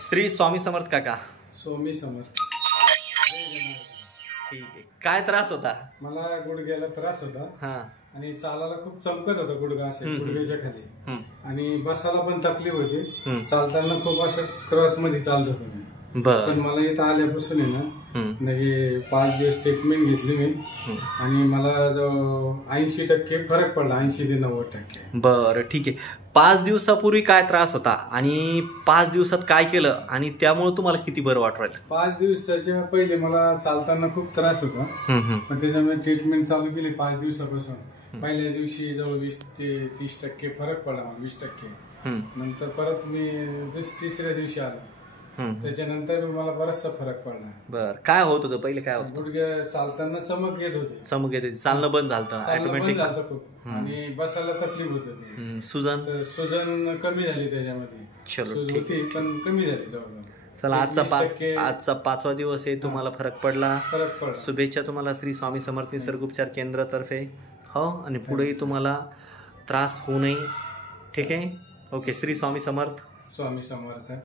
श्री स्वामी समर्थ काका. स्वामी समर्थ. ठीक आहे. काय त्रास होता? मला गुडघ्याला त्रास होता. हा. आणि चालायला खूप चमकत होता गुडघा असे गुडघ्याच्या खाली. आणि बसायला पण तकलीफ होती. चालताना खूप असं क्रॉस मध्ये चालत होतो मी. पण मला इथं आल्यापासून आहे ना 5 दिवस ट्रीटमेंट घेतली मी. आणि मला जो 80% फरक पडला. 80 ते 90%. बरं ठीक आहे. 5 दिवसापूर्वी काय त्रास होता आणि 5 दिवसात काय केलं आणि त्यामुळे तुम्हाला किती बरं वाटलं? 5 दिवसाच्या पहिले मला चालताना खूप त्रास होता. पण त्याच्यामुळे ट्रीटमेंट चालू केली 5 दिवसापासून. पहिल्या दिवशी जवळ 20 ते 30% फरक पडला. 20%. नंतर परत मी तिसऱ्या दिवशी आलो. त्याच्यानंतर मला बराचसा फरक पडला. बर. काय होत होतं पहिले? काय होतं? गुडघ्या चालताना चमक येत होती. चमक येत होती. चालणं बंद झालं ऑटोमॅटिक खूप. आणि बसायला तकलीफ होत होती. सुजन कमी झाली त्याच्यामध्ये. सूज होती पण कमी झाली जवळ. चला आजचा 5वा दिवस आहे. तुम्हाला फरक पडला. शुभेच्छा तुम्हाला श्री स्वामी समर्थ निसर्गोपचार केंद्रातर्फे. हो. आणि पुढेही तुम्हाला त्रास होऊ नये. ठीक आहे. ओके. श्री स्वामी समर्थ. स्वामी समर्थ.